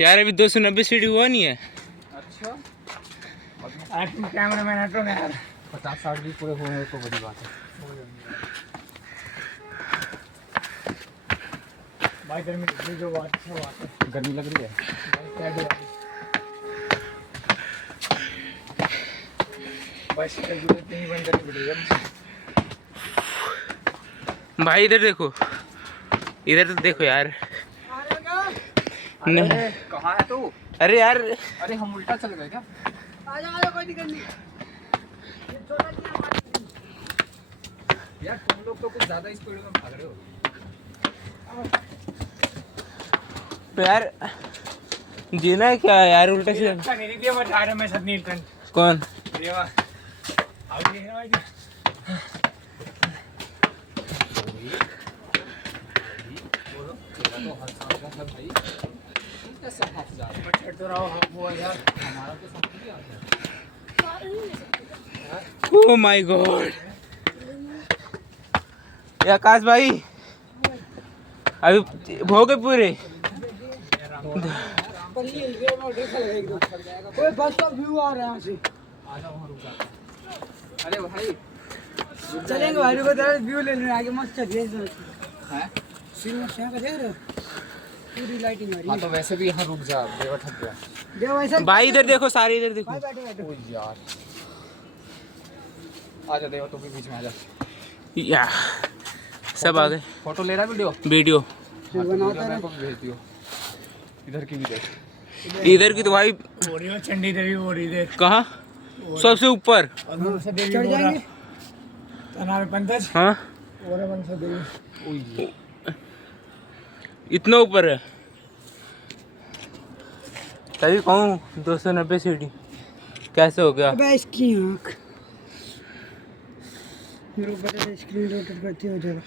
यार अभी 290 सीढ़ी हुआ नहीं है। अच्छा कैमरा मैन हटो ना यार, 50-60 भी पूरे हुए तो बड़ी बात है भाई। गर्मी लग रही जो बात है, गर्मी लग रही है भाई इधर देखो, इधर तो देखो यार। नहीं कहाँ है तू? अरे यार, अरे हम उल्टा चल गए क्या? आजा कोई दिक्कत नहीं यार तुम लोग तो कुछ ज्यादा स्पीड में भाग रहे हो। तो यार जीना है क्या यार, उल्टा से। अच्छा नहीं दिया बता रहा मैं सदनील टन कौन? देवा आओ देख रहा है बोलो तेरा तो हर साल का है भाई, कैसे हाफ जा रहा है? तो रहो हाफ हुआ यार, हमारा तो सब कुछ आता है। Oh my God. ये आकाश भाई अभी भोगे पूरे। कोई बस का व्यू आ रहा है यहाँ से। आजा वहाँ रुक जा। अरे भाई चलेंगे भाई, रुको जरा व्यू ले लेने आगे मस्त चल रही हैं? सीन में क्या कर रहे हो, पूरी लाइटिंग आ रही हाँ है। तो वैसे भी यहाँ रुक जा, देवा थक गया। देखो ऐसा भाई इधर देखो, सारे इधर देखो। भाई बैठो बैठो। ओ यार आजा देवा, तू भी बीच में आजा। या सब आ गए। फोटो ले रहा वीडियो? वीडियो फिर बनाता मेरे रहे। को भी भेज दियो। इधर की भी देख। इधर की तो भाई चंडी देवी हो रही है कहाँ, सबसे ऊपर। चढ़ जाएंगे। हाँ इतना ऊपर है, तभी कहूँ 290 सीढ़ी कैसे हो गया। अबे इसकी आँख मेरे ऊपर स्क्रीन रोटेट करती हो जाएगा।